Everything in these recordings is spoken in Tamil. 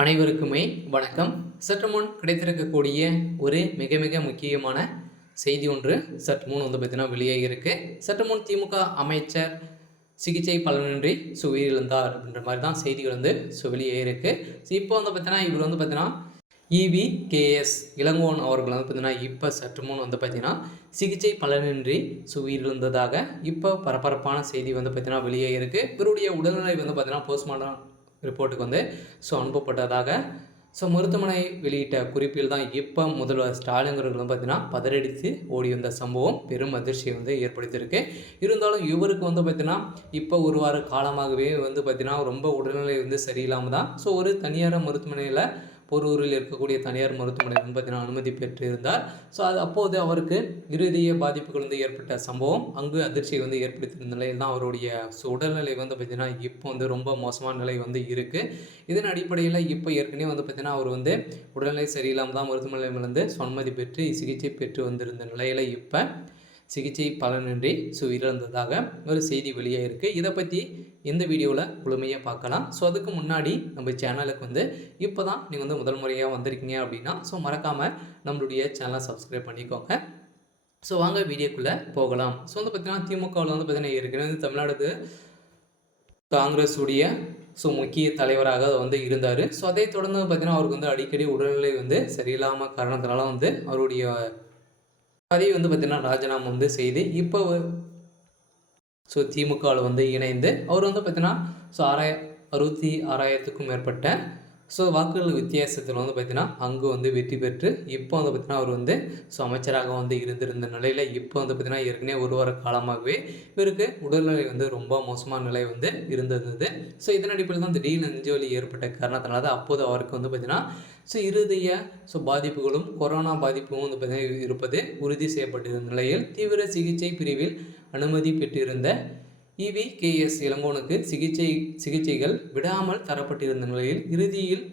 அனைவருக்குமே வணக்கம். சற்று முன் கிடைத்திருக்கக்கூடிய ஒரு மிக மிக முக்கியமான செய்தி ஒன்று சற்று முன் பார்த்தீங்கன்னா வெளியாகி இருக்கு. சற்று முன் திமுக அமைச்சர் சிகிச்சை பலனின்றி உயிரிழந்தார் அப்படின்ற மாதிரி தான் செய்திகள் வெளியே இருக்கு. இப்போ பார்த்தீங்கன்னா இவர் பார்த்தீங்கன்னா EVKS இளங்கோவன் அவர்கள் பார்த்தீங்கன்னா இப்போ சற்று முன் பார்த்தீங்கன்னா சிகிச்சை பலனின்றி உயிரிழந்ததாக இப்போ பரபரப்பான செய்தி பார்த்தீங்கன்னா வெளியே இருக்கு. இவருடைய உடல்நிலை பார்த்தீங்கன்னா போஸ்ட்மார்ட்டம் ரிப்போர்ட்டுக்கு அனுப்பப்பட்டதாக மருத்துவமனை வெளியிட்ட குறிப்பில் தான் இப்போ முதல்வர் ஸ்டாலின்ங்கிறது பார்த்தீங்கன்னா பதறடித்து ஓடி வந்த சம்பவம் பெரும் அதிர்ச்சியை ஏற்படுத்தியிருக்கு. இருந்தாலும் இவருக்கு பார்த்தீங்கன்னா இப்போ ஒரு வார காலமாகவே பார்த்தீங்கன்னா ரொம்ப உடல்நிலை சரியில்லாமல் தான் ஒரு தனியார் மருத்துவமனையில் போரூரில் இருக்கக்கூடிய தனியார் மருத்துவமனையில் பார்த்தீங்கன்னா அனுமதி பெற்றிருந்தார். அது அப்போது அவருக்கு இருதய பாதிப்புகள் ஏற்பட்ட சம்பவம் அங்கு அதிர்ச்சியை ஏற்படுத்தியிருந்த நிலையில் தான் அவருடைய உடல்நிலை பார்த்தீங்கன்னா இப்போ ரொம்ப மோசமான நிலை இருக்குது. இதன் அடிப்படையில் இப்போ ஏற்கனவே பார்த்தீங்கன்னா அவர் உடல்நிலை சரியில்லாமல் தான் மருத்துவமனையிலிருந்து அனுமதி பெற்று சிகிச்சை பெற்று வந்திருந்த நிலையில் இப்போ சிகிச்சை பலனின்றி உயிரிழந்ததாக ஒரு செய்தி வெளியாக இருக்குது. இதை பற்றி இந்த வீடியோவில் முழுமையாக பார்க்கலாம். அதுக்கு முன்னாடி நம்ம சேனலுக்கு இப்போ தான் நீங்கள் முதல் முறையாக வந்திருக்கீங்க அப்படின்னா மறக்காமல் நம்மளுடைய சேனலை சப்ஸ்கிரைப் பண்ணிக்கோங்க. வாங்க வீடியோக்குள்ளே போகலாம். பார்த்தீங்கன்னா திமுகவில் பார்த்தீங்கன்னா ஏற்கனவே தமிழ்நாடு காங்கிரஸ் உடைய முக்கிய தலைவராக இருந்தார். அதை தொடர்ந்து பார்த்தீங்கன்னா அவருக்கு அடிக்கடி உடல்நிலை சரியில்லாமல் காரணத்தினால அவருடைய பதவி பார்த்தீங்கன்னா ராஜினாமா செய்து இப்போ திமுகவில் இணைந்து அவர் பார்த்தீங்கன்னா 66,000க்கும் மேற்பட்ட வாக்குகள் வித்தியாசத்தில் பார்த்தீங்கன்னா அங்கு வெற்றி பெற்று இப்போ பார்த்தீங்கன்னா அவர் அமைச்சராக இருந்திருந்த நிலையில் இப்போ பார்த்தீங்கன்னா ஏற்கனவே ஒரு வார காலமாகவே இவருக்கு உடல்நிலை ரொம்ப மோசமான நிலை இருந்தது. இதன் அடிப்படையில் தான் திடீர்னு நெஞ்சுவலி ஏற்பட்ட காரணத்தினால தான் அப்போது அவருக்கு பார்த்தீங்கன்னா இருதய பாதிப்புகளும் கொரோனா பாதிப்பும் பார்த்தீங்கன்னா இருப்பது உறுதி செய்யப்பட்டிருந்த நிலையில் தீவிர சிகிச்சை பிரிவில் அனுமதி பெற்றிருந்த EVKS இளங்கோனுக்கு சிகிச்சைகள் விடாமல் தரப்பட்டிருந்த நிலையில் இறுதியில்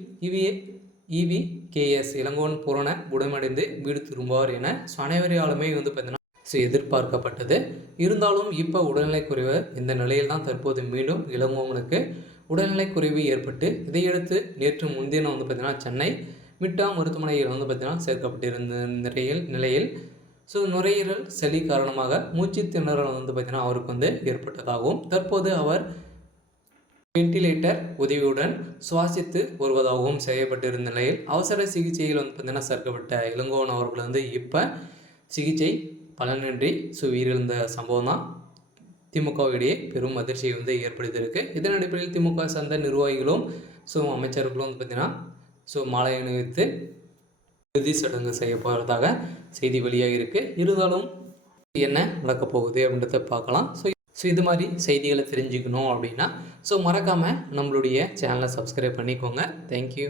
EVKS இளங்கோன் பூரண குணமடைந்து வீடு திரும்புவார் என அனைவராலுமே பார்த்தீங்கன்னா எதிர்பார்க்கப்பட்டது. இருந்தாலும் இப்போ உடல்நிலை குறைவு இந்த நிலையில் தான் தற்போது மீண்டும் இளங்கோவனுக்கு உடல்நிலை குறைவு ஏற்பட்டு இதையடுத்து நேற்று முன்தினம் பார்த்தீங்கன்னா சென்னை மிட்டா மருத்துவமனையில் பார்த்தீங்கன்னா சேர்க்கப்பட்டிருந்த நிலையில் நுரையீரல் சளி காரணமாக மூச்சு திணறல் பார்த்தீங்கன்னா அவருக்கு ஏற்பட்டதாகவும் தற்போது அவர் வென்டிலேட்டர் உதவியுடன் சுவாசித்து வருவதாகவும் செய்யப்பட்டிருந்த நிலையில் அவசர சிகிச்சையில் பார்த்தீங்கன்னா சேர்க்கப்பட்ட இளங்கோவன் அவர்கள் இப்போ சிகிச்சை பலனின்றி உயிரிழந்த சம்பவம் தான் திமுகவிடையே பெரும் அதிர்ச்சியை ஏற்படுத்தியிருக்கு. இதன் அடிப்படையில் திமுக சார்ந்த நிர்வாகிகளும் அமைச்சர்களும் பார்த்தீங்கன்னா மாலை அணிவித்து இறுதி சடங்கு செய்ய போகிறதாக செய்தி வெளியாக இருக்குது. இருந்தாலும் என்ன நடக்க போகுது அப்படின்றத பார்க்கலாம். இது மாதிரி செய்திகளை தெரிஞ்சுக்கணும் அப்படின்னா மறக்காமல் நம்மளுடைய சேனலை சப்ஸ்கிரைப் பண்ணிக்கோங்க. தேங்க்யூ.